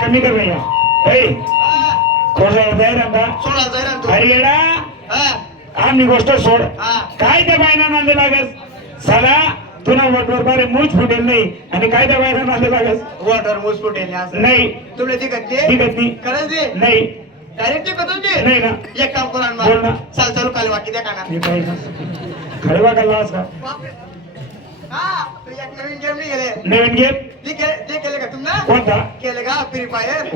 कमी कर भैया। ऐ खोसा जाय रंगा सोळा जाय ना तू। अरे येडा हा, आमनी गोष्ट सोड। हा. काय त्या बायना नांदे लागस? साला तुला वटवर बारे मूच फुटेल नाही. आणि काय त्या बायना नांदे लागस? वॉटर मूस फुटेल नाही तुला ती करते ती गती नाही? डायरेक्ट ते करून दे. नाही. ना. एक काम करा बोल ना. चाल चालू काल द्या काना का एक नवीन गेम नाही गेले नवीन गेम ते केले का? कोणता? केले का? फ्री फायर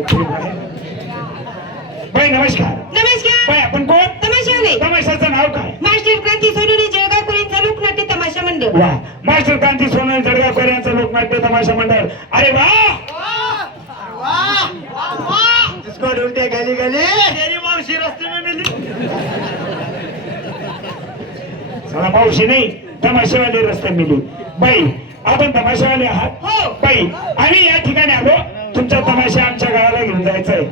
बाई नमस्कार. नमस्कार. बाई आपण कोण? तमाशाने तमाशाचं नाव काय? मास्टर क्रांती सोनवणे जळगाव कुरींचा लोकनाट्य तमाशा मंडळ. वा मास्टर क्रांती सोनल जळगावकर यांचं लोकनाट्य तमाशा मंडळ. अरे वा! जिसको ढूंढते गली गली. तेरी मावशी रस्ते में मिली। मावशी नाही तमाशावाले रस्ते मिली. बाई आपण तमाशावाले आहात? बाई आम्ही या ठिकाणी आलो. तुमचा तमाशा आमच्या गावाला घेऊन जायचा आहे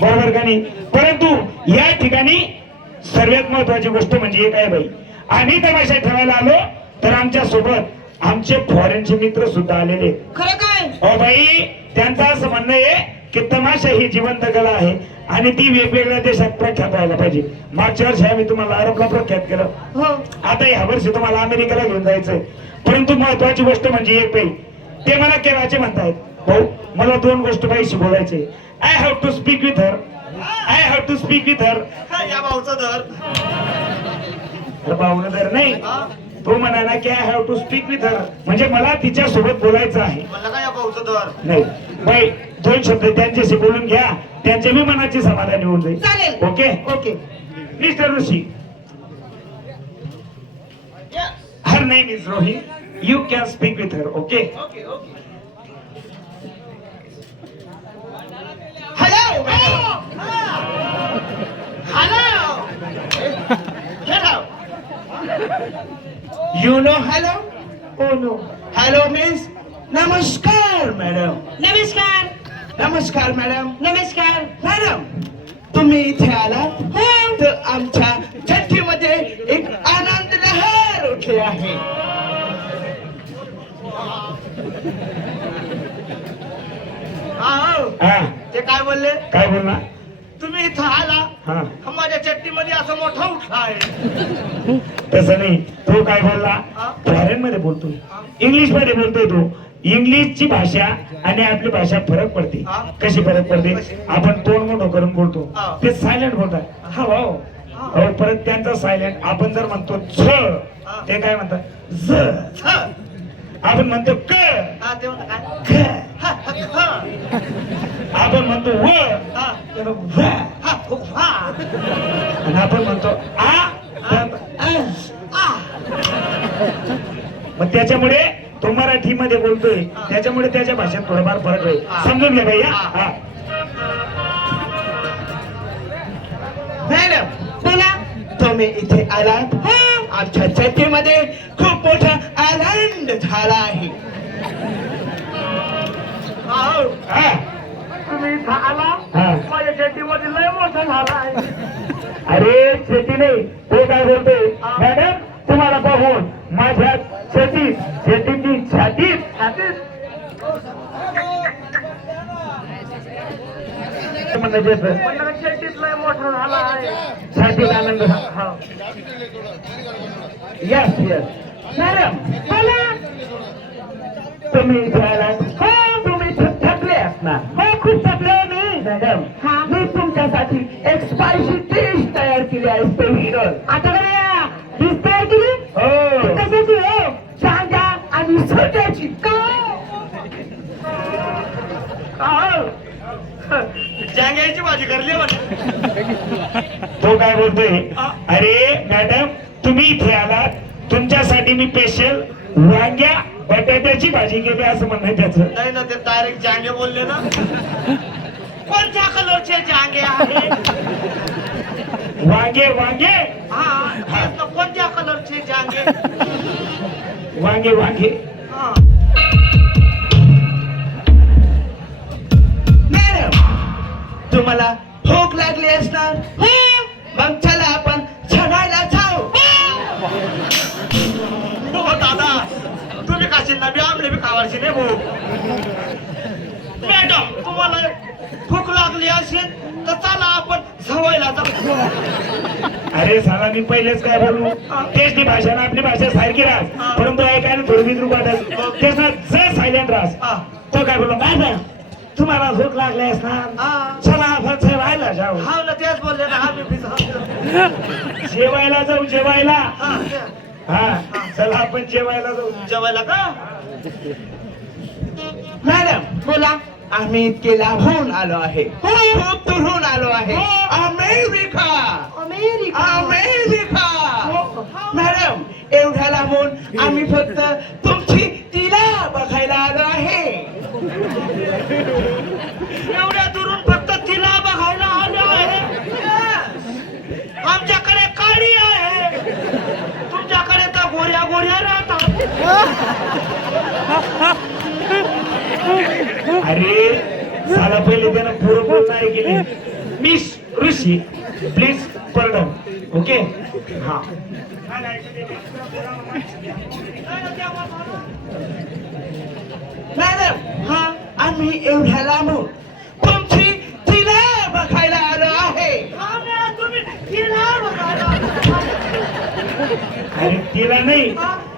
बरोबर का नाही? परंतु या ठिकाणी सर्वात महत्वाची गोष्ट म्हणजे एक आहे बाई. आम्ही तमाशा ठेवायला आलो तर आमच्यासोबत आमचे फॉरेनचे मित्र सुद्धा आलेले. खरं काय? बाई त्यांचं असं म्हणणं आहे की तमाशा ही जिवंत कला आहे आणि ती वेगवेगळ्या देशात प्रख्यात व्हायला पाहिजे. मागच्या वर्षी आम्ही तुम्हाला अरबला प्रख्यात केलं. हो. आता या वर्षी तुम्हाला अमेरिकेला घेऊन जायचंय. परंतु महत्वाची गोष्ट म्हणजे एक बाई ते मला केव्हाचे म्हणतायत? भाऊ मला दोन गोष्ट बाईशी बोलायचे I have to speak with her I have to speak with her या भाऊचा दर. भावना तर नाही. तो म्हणाला की I have to speak with her म्हणजे मला तिच्या सोबत बोलायचं आहे. म्हणलं का या भाऊचा दर? नाही. बाई दोन शब्द त्यांच्याशी बोलून घ्या. त्यांच्या मी मनाची समाधानी होऊन जाईल चालेल. Okay? Okay. Mister Rishi. Her name is Rohi you can speak with her okay okay okay hello hello you know hello हो नो हॅलो मीन्स नमस्कार मॅडम नमस्कार नमस्कार मॅडम नमस्कार मॅडम तुम्ही इथे आलात हो तर आमच्या छठीमध्ये एक आनंद लहर उठली आहे ते काय बोलले? काय बोलणार तुम्ही इथं आला हा. माझ्या चट्टीमध्ये असं मोठा उठला आहे. तसं नाही. तो काय बोलला? हा? फॉरेन मध्ये बोलतोय. इंग्लिशमध्ये बोलतोय तो. इंग्लिशची भाषा आणि आपली भाषा फरक पडते. हा? कशी फरक पडते? आपण तोंड मोठं करून बोलतो. हा. ते सायलेंट बोलतात. हा. भाऊ हो. परत त्यांचा सायलेंट आपण जर म्हणतो झ हा. ते काय म्हणतात? झ. हा, आपण म्हणतो क. आपण म्हणतो व. आणि आपण म्हणतो आ. मग त्याच्यामुळे तो मराठीमध्ये बोलतोय. त्याच्यामुळे त्याच्या भाषेत थोडाफार फरक होईल समजून घ्या भैया. हा. मॅडम बोला. तुम्ही इथे आलात? आमच्या चट्टीमध्ये खूप मोठा आनंद झाला आहे. हा. तुम्ही हा. माझ्या चट्टीमध्ये लय मोठा झाला आहे. अरे शेती नाही तो काय बोलतोय? मॅडम तुम्हाला बघून माझ्या शेतीत शेतीची छातीत छातीत म्हणजे असं, म्हणलं चट्टीत लय मोठा झाला आहे छातीत आनंद. हा. यस यस मॅडम बोला तुम्ही इथे आलात. हो तुम्ही खूप थकले असणार. हो खूप थकलो मी मॅडम हा. मी तुमच्यासाठी एक स्पायसी डिश तयार केली आहे स्पेशल आता डिश तयार केली? हो. कशाची हो शांजा आणि सोट्याची काय जांग्याची भाजी करली तो काय बोलतोय? अरे मॅडम तुम्ही इथे आलात. तुमच्यासाठी मी स्पेशल वांग्या बटाट्याची भाजी केली असं म्हणणं त्याचं. नाही ना ते डायरेक्ट जांगे बोलले ना. कोणत्या कलरचे जांगे आहे वांगे वांगे? हा तेच ना, कोणत्या कलरचे जांगे? वांगे वांगे. हा. तुम्हाला भूक लागली असणार. मग चला आपण चढायला जाऊ. हो दादा. तुम्ही काशी नबी आमले बी खावायची नाही भूक. चांगली असेल तर चला आपण सवयला जाऊ. अरे साला मी पहिलेच काय बोलू? तेच ती भाषा ना आपली भाषा सारखी राहत. परंतु ऐकायला थोडी विद्रुप वाटत. तेच ना जर सायलेंट राहस. तो काय बोललो काय तुम्हाला भूक लागली असणार हा. चला आपण जेवायला जाऊ हा ना तेच बोलले ना आम्ही बी जाऊ. जेवायला जाऊ जेवायला. हा. हा चला आपण जेवायला जाऊ. जेवायला का? मॅडम बोला. आम्ही इतके लांबून आलो आहे. हो. खूप दुरून आलो आहे. हो. अमेरिका. अमेरिका. अमेरिका. हो. मॅडम एवढ्या लांबून आम्ही फक्त तुमची तिला बघायला आलो आहे. अरे साला पहिले त्यानं पुरं नाही केले. Miss Rishi please pardon okay हा. मॅडम हा आम्ही एवढ्या लांबून तुमची तिला बघायला आलो आहे. अरे तिला नाही.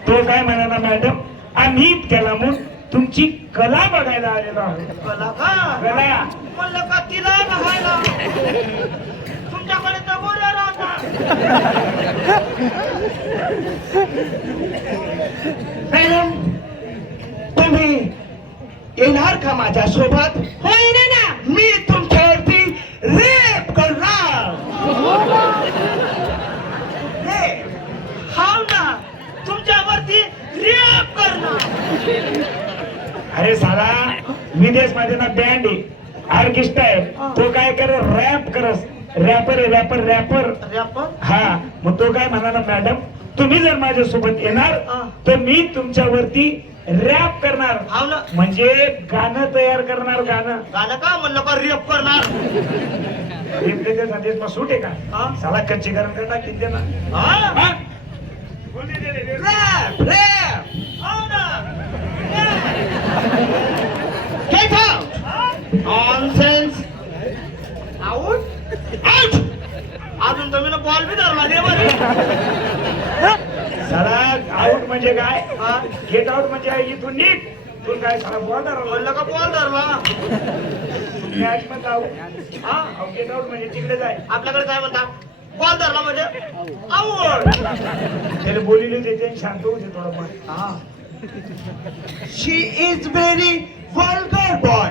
तो काय म्हणाला मॅडम आम्ही त्याला म्हणून तुमची कला बघायला आलेलो आहोत. कला का कला. म्हणलं का तिला बघायला तुमच्याकडे तर मॅडम तुम्ही येणार का माझ्या सोबत होय ना ना मी तुमच्यावरती रेप करणार हे, हाव ना तुमच्यावरती रेप करणार अरे साला विदेशमध्ये ना बँड आहे. ऑर्केस्ट्रा आहे तो काय कर रॅप करस. रॅपर आहे रॅपर रॅपर रॅपर हा मग तो काय म्हणाला मॅडम तुम्ही जर माझ्यासोबत येणार हा. तर मी तुमच्यावरती रॅप करणार. हाव ना. म्हणजे गाणं तयार करणार गाणं. गाणं का म्हणलं का रेप करणार? रेप त्याच्यासाठी मग सूट आहे का? साला कच्चीकरण करणार किती ना हा? रॅप रॅप ना. नॉनसेन्स आऊट आऊट अजून तुम्ही बॉल बी धरला नाही बरं. साला आउट म्हणजे काय? गेट आउट म्हणजे इथून नीट. तू काय साला बॉल म्हणलं का बॉल धरला? मॅच मध्ये आउट हा. गेट आउट म्हणजे तिकडे जाय. आपल्याकडे काय म्हणता? बॉल धरला म्हणजे? आऊट त्याला बोलिले होते ते शांत होते थोडंफार. हा. She is very vulgar boy